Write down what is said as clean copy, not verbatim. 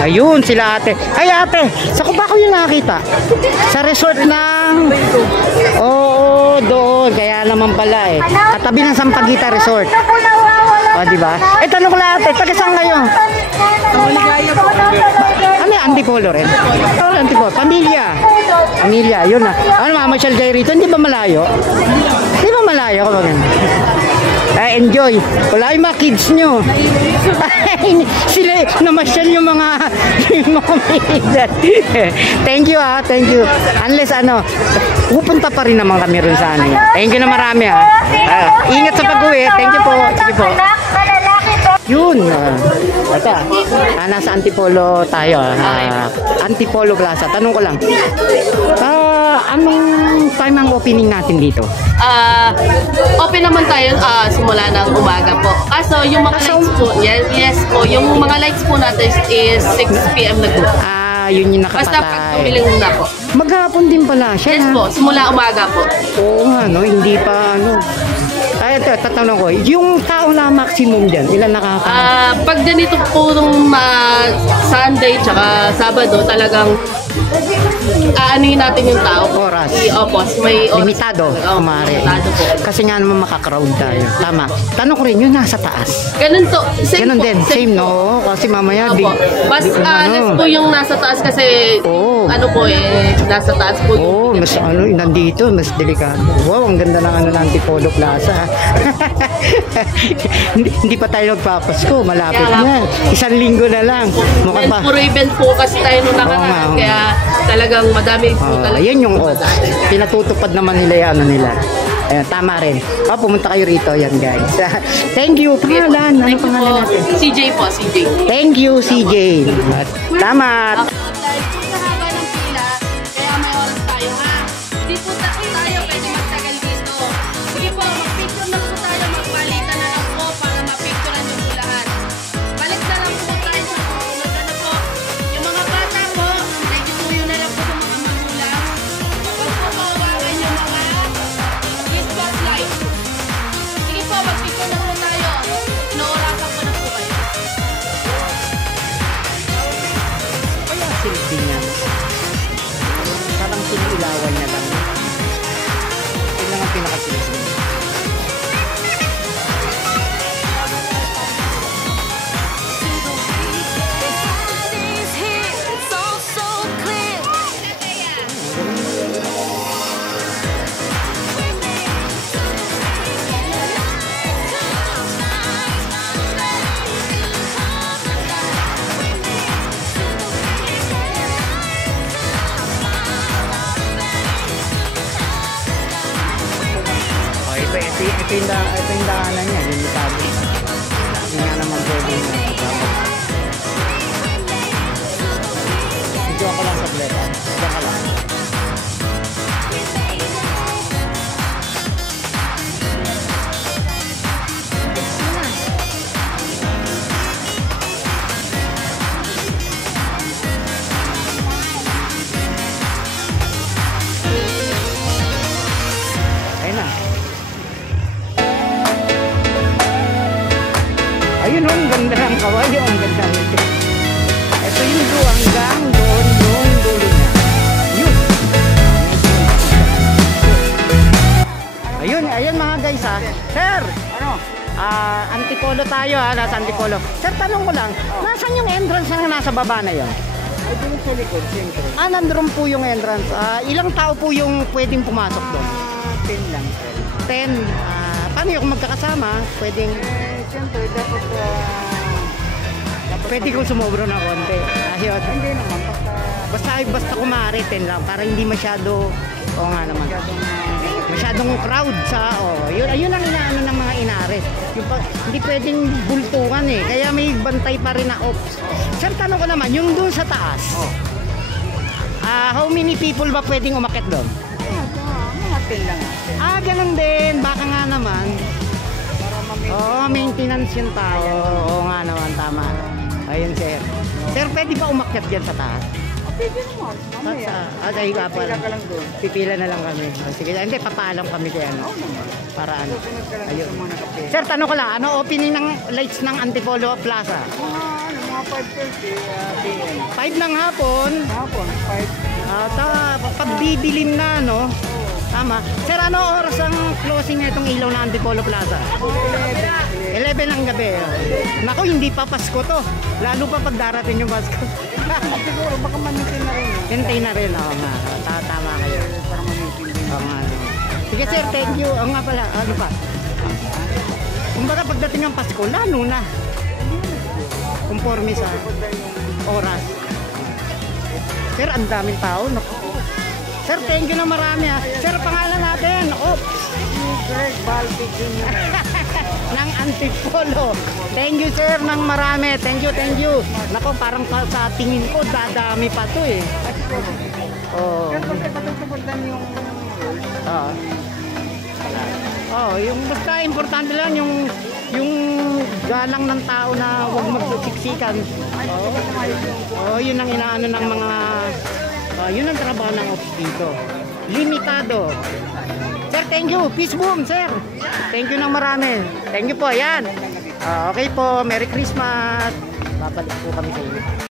Ayun, sila ate. Ay ate, sa ko ba ko yung nakita? Sa resort ng... Oo, doon. Kaya naman pala eh. Katabi ng Sampaguita Resort. O, diba? Eh, tanong ko lang ate, taga saan kayo? Maligaya po. Ano yung Antipolo rin? Oh, Antipolo. Pamilya. Pamilya, yun na. Ano, mamasyal kayo rito? Hindi ba malayo? Hindi ba malayo kapag ganun? Enjoy. Wala yung mga kids nyo. Sila namasyal yung mga minsan. Thank you ha, thank you. Unless ano, pupunta pa rin naman kami rin sa ano. Thank you na marami ha. Ingat sa pag-uwi. Thank you po. Sige po. Yun. Ito nasa Antipolo tayo. Antipolo Plaza. Tanong ko lang. Anong time ang opening natin dito? Open naman tayo simula ng umaga po. Kaso yung mga lights po, yes po, yung mga lights po natin is 6 PM na po. Yun yung nakapatay. Basta pag tumiling na po. Maghapon din pala siya. Yes po, simula umaga po. Oo nga, no? Hindi pa ano. Ito, tatanong ko, yung tao na maximum dyan, ilan nakaka? Pag ganito po nung Sunday tsaka Sabado, talagang aanuhin natin yung tao. Oras. Opo, may oras. Limitado, kumari. Limitado po. Kasi nga naman makaka-crowd tayo. Tama. Tanong ko rin, yun nasa taas. Ganun to. Same Ganun po, din. Same, no? Kasi mamaya, Opo. Mas less po yung nasa taas kasi ano po nasa taas po. Mas ano, nandito, mas delikado. Wow, ang ganda ng ano ng Antipolo Plaza. hindi pa tayo nagpapasko, malapit na. Isang linggo na lang. Mukha pa. Puro event po kasi tayo nung nakaraan, kaya talagang madami po talaga. Yan yung pinatutupad naman nila yung ano nila. Ayan, tama rin. Pumunta kayo rito, yan guys. Thank you. Pangalan. Ano pangalan natin? CJ po, CJ. Thank you, CJ. Tama. Silbi niya. Parang sinilawan niya lang. Yun lang ang pinakasilbi. Ito yung daanan niya, limitado. Hindi nga naman pwede na. Video ako lang sa bleta. Diyan ka lang. Ayun na. Ayun o, ang ganda ng kawayo, ang ganda nito. Ito yung doon, hanggang doon, yung dulo niya. Yun. Ayun mga guys ha. Sir! Ano? Antipolo tayo ha, nasa Antipolo. Sir, tanong ko lang, nasan yung entrance na nasa baba na yun? Ay, doon sa likod, siyempre. Nandun po yung entrance. Ilang tao po yung pwedeng pumasok doon? 10 lang. 10. Paano yung magkakasama? Pwedeng... Siyempre, dapat pwede kong sumobro na konti. Ayun. Hindi naman, Basta kumari 10 lang para hindi masyado nga naman. Masyadong crowd sa ayun ang inaano ng mga inares. Hindi pwedeng bultungan kaya may bantay pa rin na ops. Sir, tanong ko naman, yung doon sa taas. How many people ba pwedeng umakyat doon? Mga 10 lang. Ganun din. Baka nga naman. Maintenance yung tao. Oo nga naman, tama. Ayun, sir. Sir, pwede ba umakyat dyan sa taas? Pwede naman. Mamaya. Ay, ka pala. Pipila ka lang doon. Pipila na lang kami. Sige, hindi, papaalam kami kaya. Para ano. Ayun. Sir, tanong ko lang, ano opening ng lights ng Antipolo Plaza? Mga Mga 5:30 PM. 5 ng hapon. Hapon, 5. Pagbibilin na, no? Tama. Sir, ano oras ang closing nitong ilaw ng Antipolo Plaza? 11 ng gabi. Naku, hindi pa Pasko to. Lalo pa pag darating yung Pasko. Siguro, baka manitin na rin. Hintay na rin. Oo nga. Tama kayo. Para manitin din. Oo nga. Sige sir, thank you. Oo nga pala. Ano pa? Kumbaga pagdating ng Pasko, lalo na. Conforme sa oras. Sir, ang daming tao. Naku. Sir, thank you na marami ha. Sir, pangalan natin. Greg Baltic Jr. ng Antipolo. Thank you sir ng marami. Thank you. Nako, parang sa tingin ko dadami pa to eh. Oh. Pero kasi patutupultan yung rules. Yung basta importante lang yung galang ng tao na huwag magsiksikan. Yun ang inaano ng mga yun ang trabaho ng ops dito. Limitado. Sir, thank you. Peace boom, sir. Thank you ng marami. Thank you po. Yan. Okay po. Merry Christmas. Babalik po kami sa inyo.